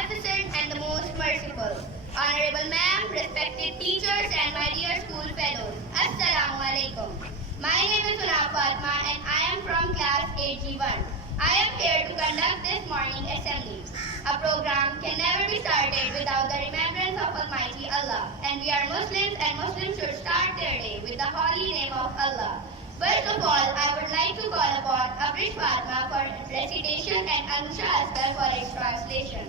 beneficent and the most merciful. Honorable Ma'am, respected teachers and my dear school fellows, Assalamu alaikum. My name is Fatma and I am from class 8G1. I am here to conduct this morning assembly. A program can never be started without the remembrance of Almighty Allah, and we are Muslims and Muslims should start their day with the holy name of Allah. First of all, I would like to call upon Abrish Fatma for recitation and Anusha Asghar for its translation.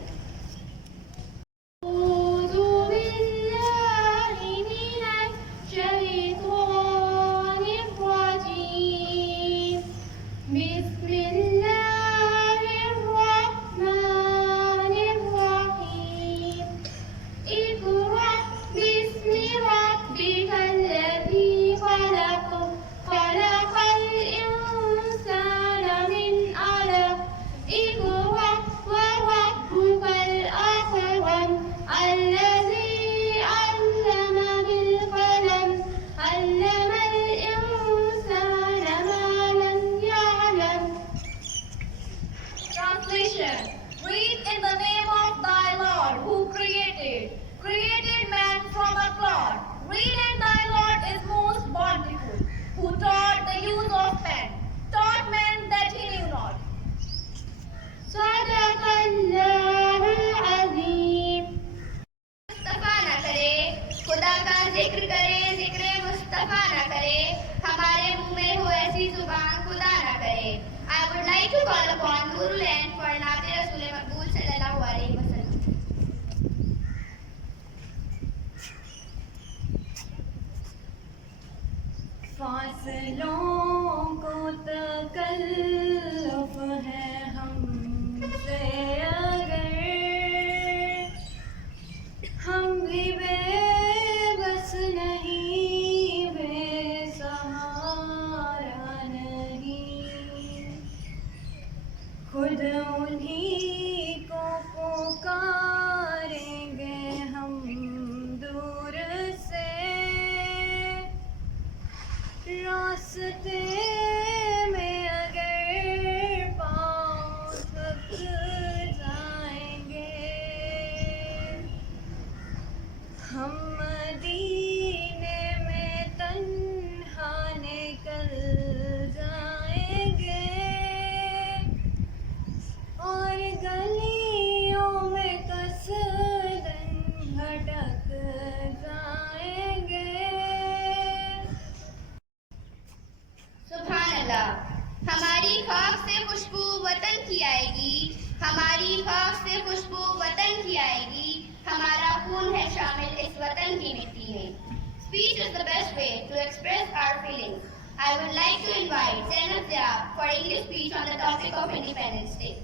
Read in the name of thy Lord who created man from a clod. Read and thy Lord is most bountiful, who taught the use of pen, taught man that he knew not. Sadaqallahul Azim. Mustafa न करे, खुदा का जिक्र करे, जिक्र मुस्तफा न करे, हमारे मुंह में हो ऐसी जुबान खुदा न करे. I would like to call upon Nurul Ain for Naate Rasool Maqbool sallallahu alaihi wasallam. फासलों को तकल्लुफ है हमसे अगर हम भी बेबस नहीं, बेसहारा नहीं, खुद उन्हीं को पुकारेंगे हम दूर से, रास्ते में अगर पाँव थक जाएंगे, हम मदीने में तन्हा निकल जाएंगे और गलियों में कसदन भटक जाएंगे. सुभान अल्लाह. हमारी खाक से खुशबू वतन की आएगी, हमारी खाक से खुशबू वतन की आएगी, हमारा खून है शामिल इस वतन की मिट्टी में. Speech is the best way to express our feelings. I would like to invite Zainab Zia for English speech on the topic of Independence Day.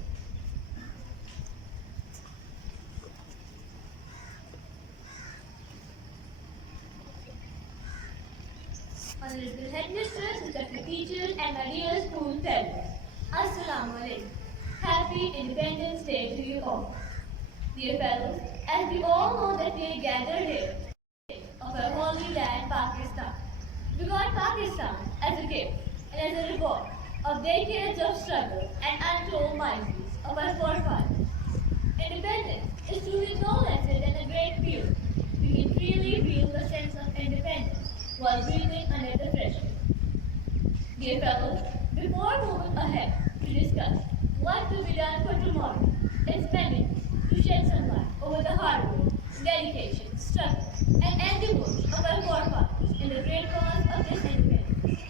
Honorable Headmistress, respected teachers, and my dear school fellows, Assalamu alaikum. Happy Independence Day to you all. Dear fellows, as we all know that we are gathered here of our holy land, Pakistan. We got Pakistan as a gift and as a reward of decades of struggle and untold miseries of our forefathers. Independence is truly glorious and a great view. We can freely feel the sense of independence while breathing under the fresh air. Dear fellows, before moving ahead to discuss what to be done for tomorrow, let's spend to shed some light over the hard work, dedication, struggle, and endeavors of our forefathers in the great cause of this independence.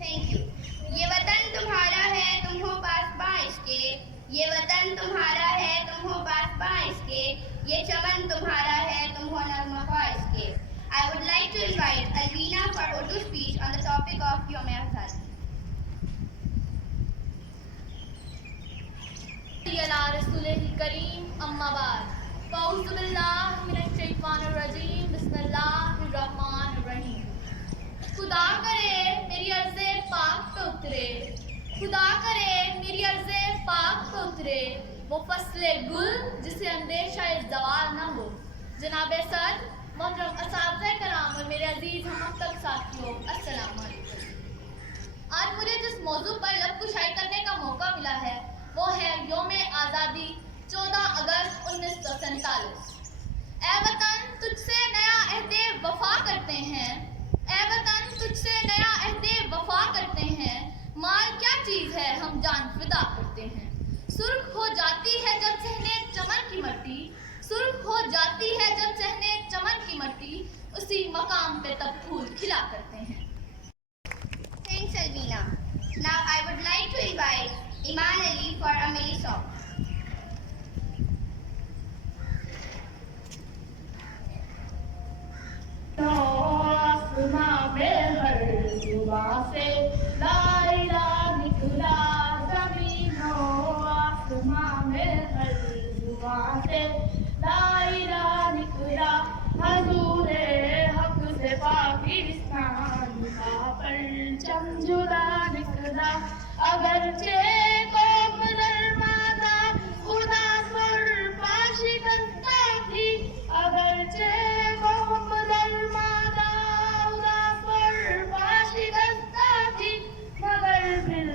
Thank you. ये वतन तुम्हारा है, तुम हो पासबां इसके. ये वतन तुम्हारा है, तुम हो पासबां इसके. ये चमन तुम्हारा है, तुम हो नगमा इसके. I would like to invite Alvina for Urdu speech on the topic of Yom-e Azadi. या रसूलिल करीम अम्मा बाद फ़अऊज़ु बिल्लाहि मिनश शैतानिर रजीम बिस्मिल्लाहिर्रहमानिर रहीम. खुदा करे मेरी अर्ज़े पाक पे उतरे, खुदा करे मेरी अर्ज़े पाक पे उतरे वो फसले गुल जिसे अंदेशा ज़वाल न हो. जनाब सद, मोहतरम असातिज़े कराम और मेरे अजीज़ हम तक साथियों, अस्सलाम वालेकुम. आज मुझे जिस मौजू पर लब कुशाई करने का मौका मिला है वो है यौम आज़ादी 1947। ए वतन तुझसे नया अहदे वफा करते हैं, ए वतन तुझसे नया अहदे वफा करते हैं, माल क्या चीज़ है हम जान फिदा करते हैं। सुर्ख हो जाती है जब सहने चमन की मट्टी, सुर्ख हो जाती है जब सहने चमन की मट्टी, उसी मकाम पे तब फूल खिला करते हैं। Thanks, Alvina. Now I would like to invite Iman Ali for a mini song. आसमां में हर सुबह से लाइला निकला, ज़मीनों आसमां में हर सुबह से लाइला निकला, हजूरे हक से पाकिस्तान का परचम जुदा निकला। अगरचे कौम नर्मदा उदास और पाशिकंदा थी, अगरचे कौम नर्मदा उदास और पाशिकंदा थी, मगर फिर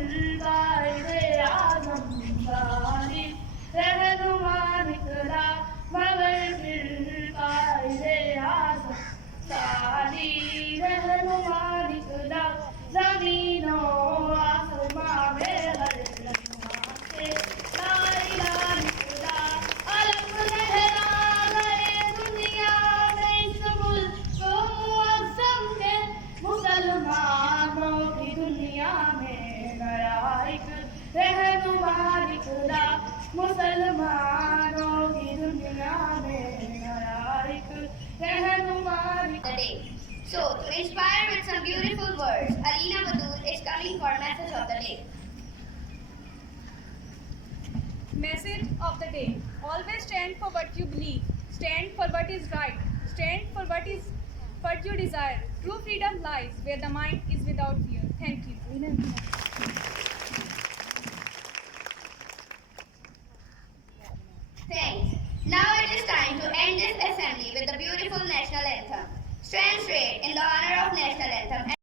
कायदे आज़म वाली रहनुमा निकला, मगर फिर कायदे आज़म वाली रहनुमा निकला। ज़मीनों आसमां में हर लम्हा से लाइला निकला, अलग लहरा गए दुनिया में इस मुल्क मुअज़्ज़म के, मुसलमानों की दुनिया में नया एक रहनुमा निकला, मुसलमानों की दुनिया में नया एक रहनुमा निकला। So, to inspire with some beautiful words, Alina Batul is coming for message of the day. Message of the day. Always stand for what you believe. Stand for what is right. Stand for what you desire. True freedom lies where the mind is without fear. Thank you. Thanks. Now it is time to end this assembly with the beautiful national anthem. Stand straight in the honor of national anthem.